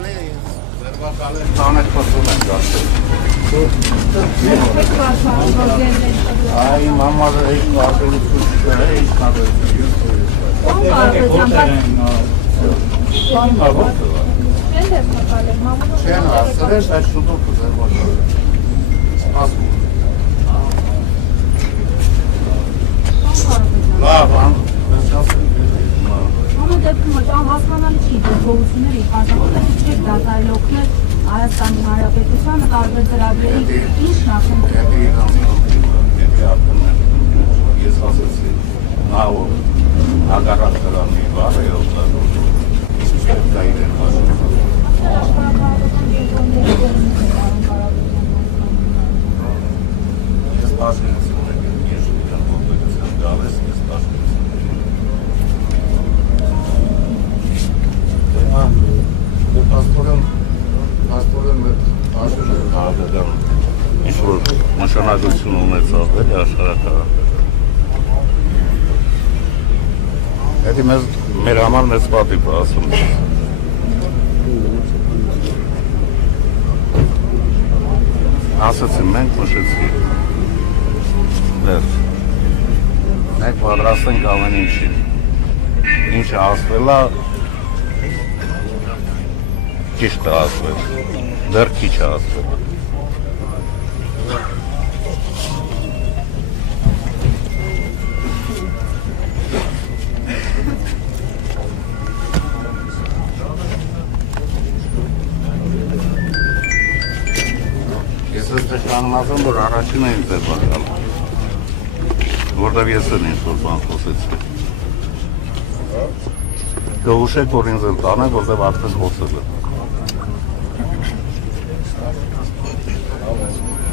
Տանեք պրծում են գասել։ Այ մամարը էիք կարդելություն չկրը, էիք կարդելություն։ Սան մավոտ է։ Չեն ասրես, այդ շուտով կզեր ոչը։ Ասում։ Լավ, Ամեն դեպքում անհասկանալի չի, որ փոխությունների կազմակերպել չեք դատարել օգնել Հայաստանի Հանրապետությանը տարբեր ծրագրերի ինչ նախում։ Ես ասեցի, նա որ հակառակ դրանի բառը իրեն ասում։ Ես բաժնեցում եմ, ես ուտան ոտեկացան գալես, ես բաժնեցում եմ։ Պաստորեն աշխարհը քաղաքական ինչ-որ նշանակություն ունեցավ էլի աշխարհակաղակը։ Հետի մեր համար մեծ պատիվ է ասում։ Ասեցին, մենք մշեցի։ Վերջ։ Մենք պատրաստ ենք ամեն ինչին։ Ինչը ասվել է, ճիշտ է ասվել, դեռ քիչ է ասվել։ Ես այստեղ կանգնած եմ, որ առաջինը ինձ է բակալ, որտև ես էլ ինչ-որ բան խոսեցի։ Կհուշեք, որ ինձ էլ տանեք, որտև արդեն խոսել է։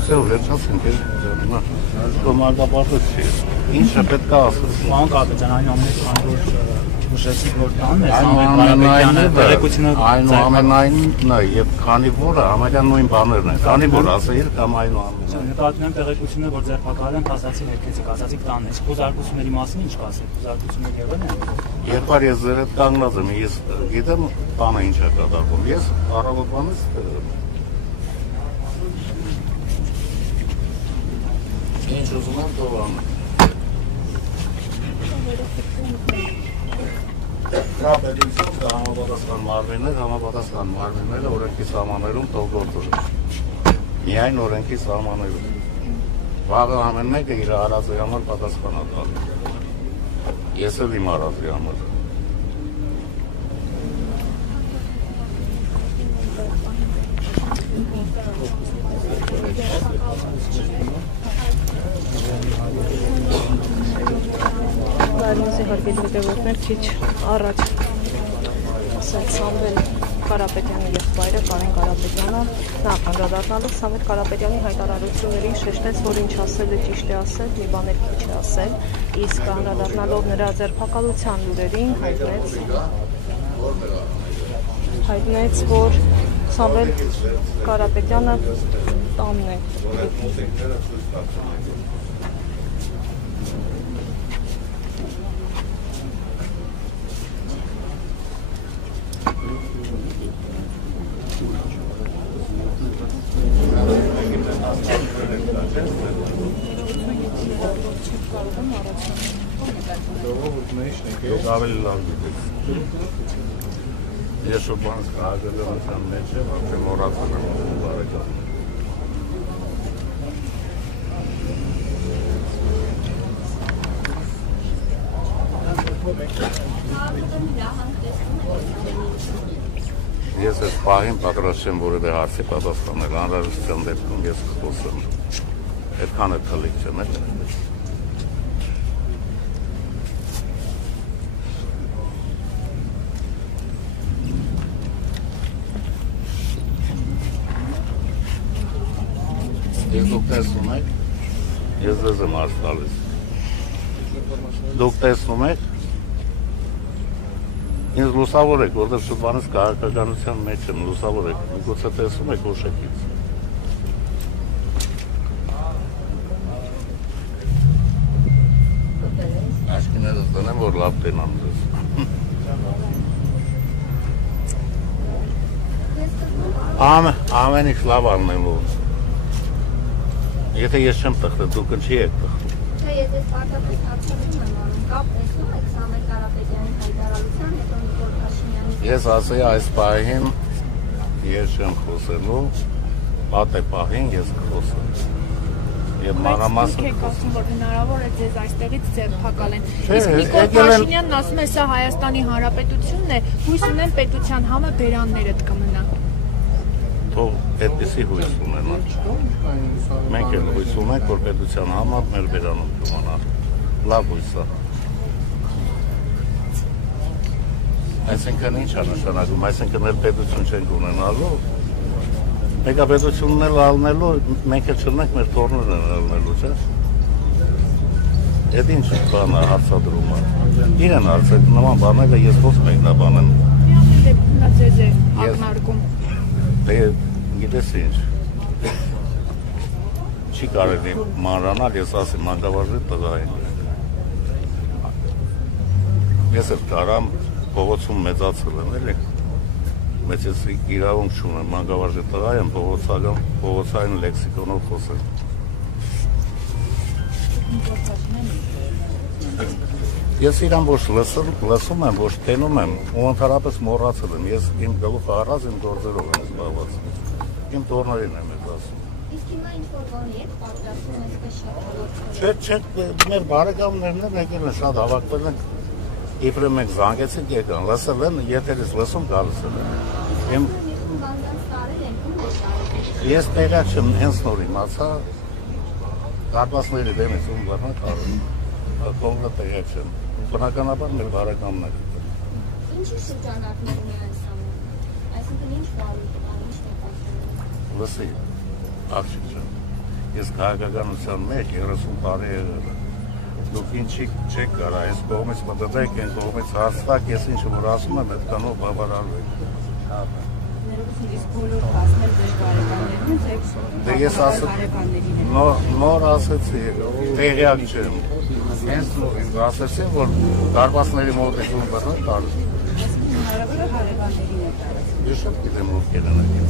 Սև վերջացենք է, կոմարգապարտը չի է։ Ինչը պետք է ասես։ Ման կապետան այն ամենից անդոր ուշեցիք, որ տանն է, Կարապետյանը տեղեկությունը այնուամենայնն է, և քանի որը համարյա նույն բաներն են, քանի որ ասեիր կամ այնուամենայն։ Նկատում եմ տեղեկությունը, որ ձերբակալել են, ասացի ներքեցիք, ասացիք տանն է, խոզարկությունների մասին ինչ կասեք, խոզարկություններ եղել են։ Երկար ես ձեր հետ կանգնած եմ, ես գիտեմ տանը ինչ է կատարվում, ես առավոտվանից ինչ ուզում եմ թող անեմ։ Կա պետություն, կա համապատասխան մարմինները օրենքի սահմաններում թող գործում։ Միայն օրենքի սահմաններում։ Վաղը ամեն մեկը իր արածի համար պատասխան է տալու։ Ես էլ իմ արածի համար։ Լարինոզի հարկետ հետևորդներ քիչ առաջ ասած Սամվել Կարապետյանի եղբայրը Կարեն Կարապետյանը նախ անդրադառնալով Սամվել Կարապետյանի հայտարարություններին շեշտեց, որ ինչ ասել է ճիշտ է ասել, մի բաներ քիչ է ասել, իսկ անդրադառնալով նրա ձերբակալության լուրերին հայտնեց, որ Սամվել Կարապետյանը տանն է։ Ավելի լավ գիտեք։ Ես շո բանս քաղաքականության մեջ եմ, արդեն մոռացել եմ բարեկամ։ Ես այս պահին պատրաստ չեմ որևէ հարցի պատասխանել, անհրաժեշտության դեպքում ես կխոսեմ։ Այդքան էլ թլիկ չեմ, էլ։ Ես դուք տեսնում եք, ես ձեզ եմ հարց տալիս։ Դուք տեսնում եք, ինձ լուսավորեք, որտեղ շուտվանից քաղաքականության մեջ եմ, լուսավորեք, միգուցե տեսնում եք ուշեկից։ Աչքիներս դնեմ, որ լավ տենամ ձեզ։ Ամեն ինչ լավ անելու։ Եթե ես չեմ տխրել, դուք ինչի եք տխրում։ Չէ, եթե պարտապես հարցնում եմ անում, կապ տեսնում եք Սամվել Կարապետյանի հայտարարության հետո Նիկոլ Փաշինյանի։ Ես ասեի այս պահին ես չեմ խոսելու, պատե պահին ես կխոսեմ։ Եվ մանրամասն եք ասում, որ հնարավոր է ձեզ այստեղից ձերբակալեն։ Չէ, Իսկ Նիկոլ եկել են- Փաշինյանն ասում է, սա Հայաստանի Հանրապետությունն է, հույս ունեմ պետության համը բերաններդ կմնա։ թող այդպիսի հույս ունենան։ Մենք էլ հույս ունենք, որ պետության համար մեր բերանում կմնա։ Լավ հույս է։ Այսինքն ինչ է նշանակում, այսինքն էլ պետություն չենք ունենալու, մեգապետությունն էլ ալնելու, մենք էլ չունենք մեր թորներն են ալնելու, չէ՞։ Այդ ինչ բան է հարցադրումը։ Իրեն հարցեք, նման բաները ես ո՞ց մեկնաբանեմ։ Միայն դեպքում նա ձեզ է ակնարկում։ Դե գիտես ինչ։ Չի կարելի մանրանալ, ես ասեմ մանկավարժի տղա եմ։ Ես էլ կարամ փողոցում մեծացել եմ, էլի։ Մեծ ես իրավունք չունեմ, մանկավարժի տղա եմ, փողոցային լեքսիկոնով խոսել։ Ես իրան ոչ լսում եմ, ոչ տենում եմ, ու ընդհանրապես մոռացել եմ, ես իմ գլուխը առած իմ գործերով եմ զբաղված։ Իմ տորներին եմ ես ասում։ Իսկ հիմա ինչ-որ բանի եք պատրաստում այսպես շատ։ Չէ, մեր բարեկամներն են եկել են շատ հավաքվել են, իբրե մենք զանգեցինք եկան, լսել են, եթերից լսում գալիս են։ Ես տեղյակ չեմ, հենց նոր իմացա, կարպասների դեմից ում բռնա կարում, կողմը տեղյակ չեմ, բնականաբար մեր բարեկամներ։ Ինչի շրջանակներ ունի այս ամեն։ Այսինքն ինչ բարույթ կան, ինչ մտածում։ Լսի, աղջիկ չեմ, ես քաղաքականության մեջ 30 տարի եղել եմ։ Դուք ինչի չեք կարա, այս կողմից մտածեք, այն կողմից հաստակ, ես ինչ որ ասում եմ, այդքանով բավարարվեք։ Իսկ բոլոր հասնել ձեր բարեկամներին եք Դե ես ասում, նոր ասեցի, տեղյակ չեմ։ Հենց ասեցի, որ դարպասների մոտից ում բռնեն տարում։ հնարավոր է հարևաններին եք տարածում։ Ես շատ գիտեմ ովքեր են եկել։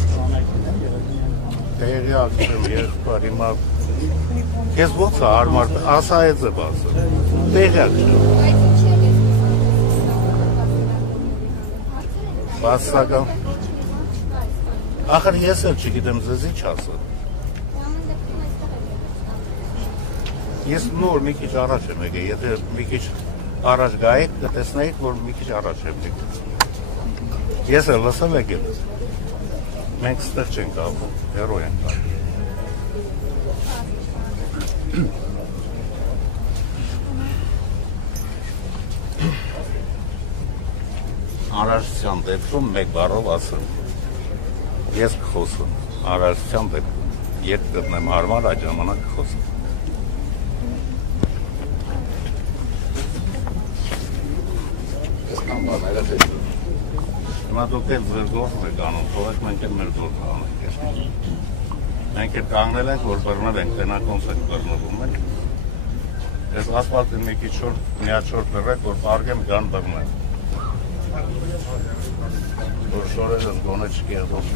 Տեղյակ չեմ, երկար հիմա Ես ո՞նց է հարմար, ասա այդ է բացը։ Տեղյակ չեմ։ Բայց ինչի եք Բացական։ Ախր ես էլ չգիտեմ ձեզ ինչ ասել։ Ես նոր մի քիչ առաջ եմ եկել, եթե մի քիչ առաջ գայիք, կտեսնեիք, որ մի քիչ առաջ եմ եկել։ Ես էլ լսել եկել։ Մենք ստեղ չենք ապրում, հերոյ ենք ապրում։ Անհրաժեշտության դեպքում մեկ բառով ասեմ։ Ես կխոսեմ, անհրաժեշտության դեպքում, երբ գտնեմ հարմար, այդ ժամանակ կխոսեմ։ Այսքան բաները թե։ Հիմա դուք էլ ձեր գործն եք անում, թողեք մենք էլ մեր գործը անենք։ Մենք էլ կանգնել ենք, որ բռնել ենք, տենակ ոնց ենք բռնվում ենք։ Ես ասպալտին մի քիչ շոր, միատ շոր բռեք, որ պարգեմ գան բռնեմ։ Որ շորերը զգոնը չկերդում։